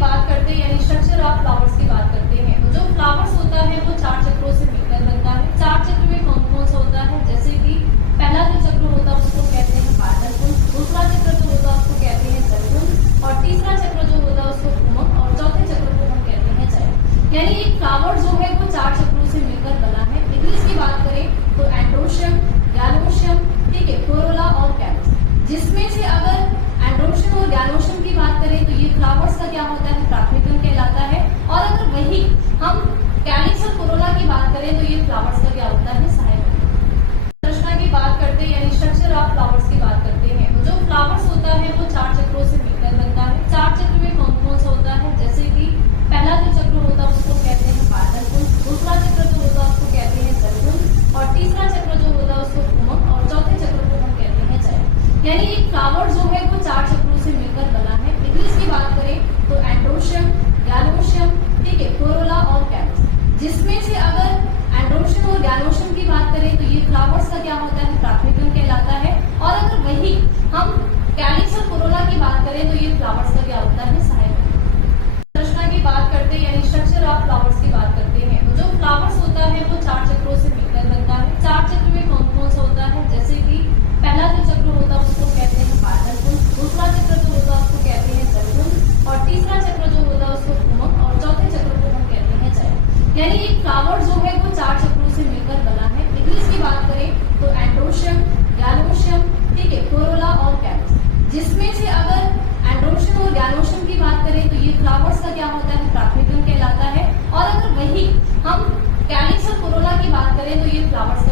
बात करते हैं यानी स्ट्रक्चर ऑफ फ्लावर्स की बात करते हैं, तो जो फ्लावर्स होता है वो 4 चक्रों से मिलकर बनता है। 4 चक्र में कौन कौन सा होता है, जैसे कि पहला जो चक्र होता है उसको कहते हैं पार्टल कुंज, दूसरा चक्र जो होता है उसको कहते हैं जलकुंज, और तीसरा चक्र जो होता है उसको कुमक, और चौथे चक्र को हम कहते हैं चय। यानी एक फ्लावर जो है वो 4 चक्रों से मिलकर बना है। इंग्लिश की बात करें तो एंड्रोशियम, गैलोशियम, ठीक है, कोरोला और कैलस। जिसमें से अगर एंड्रोशियम और गैलोशियम की बात करें तो ये फ्लावर्स का क्या होता है, प्राथमिक अंग कहलाता है। और अगर वही हम कैलिक्स और कोरोला की बात करें तो ये फ्लावर्स का क्या होता है, सहायक अंग। संरचना की बात करते हैं यानी स्ट्रक्चर ऑफ फ्लावर्स की बात करते हैं, तो जो फ्लावर्स होता है वो 4 चक्रों से मिलकर बनता है। 4 चक्र में कौन कौन सा होता है, जैसे कि पहला जो चक्र होता है उसको कहते हैं पार्टल कुंज, दूसरा चक्र जो होता है उसको कहते हैं जलकुंज, और तीसरा चक्र जो होता है उसको कुमक, और चौथे चक्र को हम कहते हैं चय। यानी एक फ्लावर जो है वो 4 चक्रों से मिलकर बना है। इंग्लिश की बात करें तो एंड्रोशियम, गैलोशियम, ठीक है, कोरोला और कैलस। जिसमें से अगर एंड्रोशियम और गैलोशियम की बात करें तो ये फ्लावर्स का क्या होता है, प्राथमिक अंग कहलाता है। और अगर वही हम कैलिक्स और कोरोला की बात करें तो ये फ्लावर्स का क्या होता है, सहायक अंग। संरचना की बात करते हैं यानी स्ट्रक्चर ऑफ फ्लावर्स की बात करते हैं, तो जो फ्लावर्स होता है वो 4 चक्रों से मिलकर बनता है। 4 चक्र में कौन कौन सा होता है, जैसे कि पहला जो चक्र होता है उसको कहते हैं पार्टल कुंज, दूसरा चक्र जो होता है उसको कहते हैं जलकुंज, और तीसरा चक्र जो होता है उसको कुमक, और चौथे चक्र को हम कहते हैं चय। यानी एक फ्लावर जो है वो 4 चक्रों से मिलकर बना है। इंग्लिश की बात करें तो एंड्रोशियम, गैलोशियम, ठीक है, कोरोला और कैलस। जिसमें से अगर एंड्रोशियम और गैलोशियम की बात करें तो ये फ्लावर्स का क्या होता है, प्राथमिक अंग कहलाता है। और अगर वही हम कैलिक्स और कोरोला की बात करें तो ये फ्लावर्स